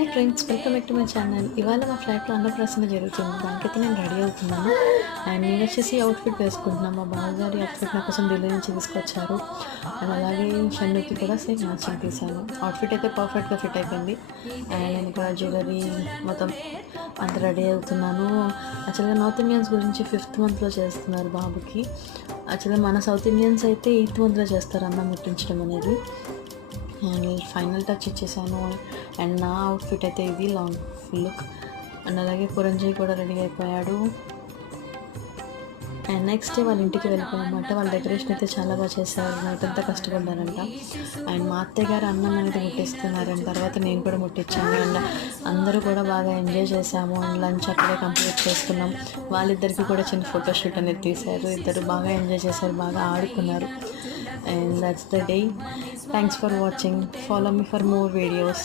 Hi friends, welcome back to my channel. ఇవాళ మా ఫ్లాట్లో అన్నప్రాసన జరుగుతుంది. దానికైతే నేను రెడీ అవుతున్నాను. అండ్ నేను వచ్చేసి అవుట్ఫిట్ వేసుకుంటున్నాను. మా బావగారి అవుట్ఫిట్ నా కోసం ఢిల్లీ నుంచి తీసుకొచ్చారు. అండ్ అలాగే షన్నుకి కూడా సేమ్ మ్యాచింగ్ తీశాను. అవుట్ఫిట్ అయితే పర్ఫెక్ట్గా ఫిట్ అయిపోయింది. అండ్ నేను ఇక్కడ జ్యువెలరీ మొత్తం అంత రెడీ అవుతున్నాను. యాక్చువల్గా నార్త్ ఇండియన్స్ గురించి 5th మంత్లో చేస్తున్నారు బాబుకి. యాక్చువల్గా మన సౌత్ ఇండియన్స్ అయితే 8th మంత్లో చేస్తారు అన్నం ముట్టించడం అనేది. అండ్ ఫైనల్ టచ్ ఇచ్చేసాను. అండ్ నా అవుట్ఫిట్ అయితే ఇది లాంగ్ లుక్. అండ్ అలాగే పురంజయ్ కూడా రెడీ అయిపోయాడు. అండ్ నెక్స్ట్ డే వాళ్ళ ఇంటికి వెళ్ళిపోయామంట. వాళ్ళ డెకరేషన్ అయితే చాలా బాగా చేశారు. నైటంతా కష్టపడ్డారంట. అండ్ మా అత్తయ్య గారు అన్నం అనేది ముట్టిస్తున్నారు. అండ్ తర్వాత నేను కూడా ముట్టించాను. అండ్ అందరూ కూడా బాగా ఎంజాయ్ చేసాము. అండ్ లంచ్ అక్కడే కంప్లీట్ చేసుకున్నాం. వాళ్ళిద్దరికి కూడా చిన్న ఫోటోషూట్ అనేది తీశారు. ఇద్దరు బాగా ఎంజాయ్ చేశారు, బాగా ఆడుకున్నారు. And that's the day. Thanks for watching. Follow me for more videos.